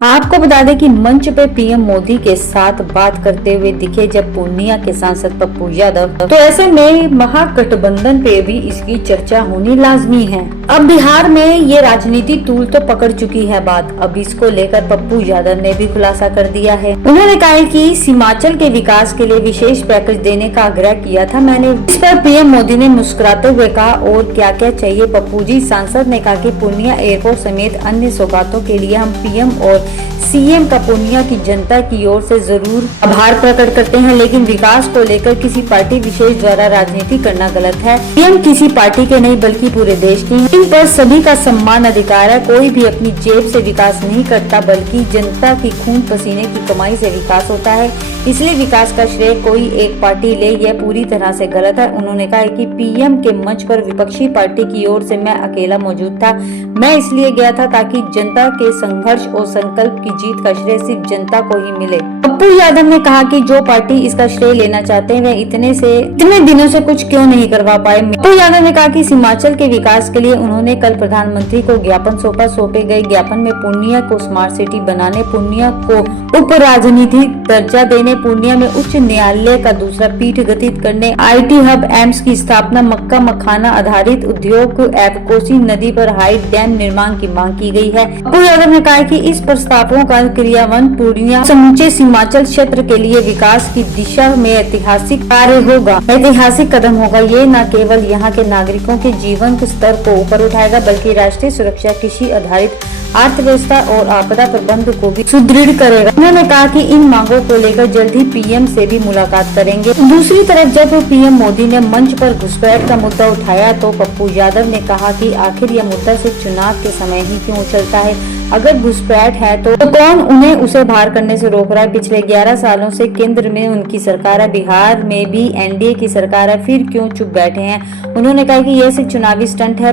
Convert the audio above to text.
आपको बता दें कि मंच पे पीएम मोदी के साथ बात करते हुए दिखे जब पूर्णिया के सांसद पप्पू यादव, तो ऐसे में महागठबंधन पे भी इसकी चर्चा होनी लाजमी है। अब बिहार में ये राजनीति तूल तो पकड़ चुकी है बात। अब इसको लेकर पप्पू यादव ने भी खुलासा कर दिया है। उन्होंने कहा है कि सीमांचल के विकास के लिए विशेष पैकेज देने का आग्रह किया था मैंने। इस पर पीएम मोदी ने मुस्कुराते हुए कहा, और क्या क्या चाहिए पप्पू जी। सांसद ने कहा कि पूर्णिया एयरपोर्ट समेत अन्य सौगातों के लिए हम पीएम और सीएम का पूर्णिया की जनता की ओर से जरूर आभार प्रकट करते हैं, लेकिन विकास को लेकर किसी पार्टी विशेष द्वारा राजनीति करना गलत है। पीएम किसी पार्टी के नहीं बल्कि पूरे देश की है। इन पर सभी का सम्मान अधिकार है। कोई भी अपनी जेब से विकास नहीं करता, बल्कि जनता की खून पसीने की कमाई से विकास होता है। इसलिए विकास का श्रेय कोई एक पार्टी ले, यह पूरी तरह से गलत है। उन्होंने कहा कि पीएम के मंच पर विपक्षी पार्टी की ओर से मैं अकेला मौजूद था। मैं इसलिए गया था ताकि जनता के संघर्ष और संकल्प की जीत का श्रेय सिर्फ जनता को ही मिले। पप्पू यादव ने कहा कि जो पार्टी इसका श्रेय लेना चाहते हैं वे इतने दिनों से कुछ क्यों नहीं करवा पाए। पप्पू यादव ने कहा कि सीमांचल के विकास के लिए उन्होंने कल प्रधानमंत्री को ज्ञापन सौंपा। सौंपे गए ज्ञापन में पूर्णिया को स्मार्ट सिटी बनाने, पूर्णिया को उप राजनीतिक दर्जा देने, पूर्णिया में उच्च न्यायालय का दूसरा पीठ गठित करने, IT हब एम्स की स्थापना, मक्का मखाना आधारित उद्योग एवं कोसी नदी पर हाइट डैम निर्माण की मांग की गई है। पप्पू यादव ने कहा कि इस प्रस्तावों का क्रियान्वयन पूर्णिया समूचे सीमांचल क्षेत्र के लिए विकास की दिशा में ऐतिहासिक कार्य होगा, ऐतिहासिक कदम होगा। ये न केवल यहाँ के नागरिकों के जीवन के स्तर को ऊपर उठाएगा, बल्कि राष्ट्रीय सुरक्षा, कृषि आधारित अर्थव्यवस्था और आपदा प्रबंधन को भी सुदृढ़ करेगा। उन्होंने कहा कि इन मांगों को लेकर जल्द ही पीएम से भी मुलाकात करेंगे। दूसरी तरफ जब पीएम मोदी ने मंच पर घुसपैठ का मुद्दा उठाया तो पप्पू यादव ने कहा कि आखिर यह मुद्दा सिर्फ चुनाव के समय ही क्यों उछलता है। अगर घुसपैठ है तो कौन उन्हें उसे बाहर करने से रोक रहा है। पिछले 11 सालों से केंद्र में उनकी सरकार है, बिहार में भी एनडीए की सरकार है, फिर क्यों चुप बैठे हैं। उन्होंने कहा कि यह सिर्फ चुनावी स्टंट है।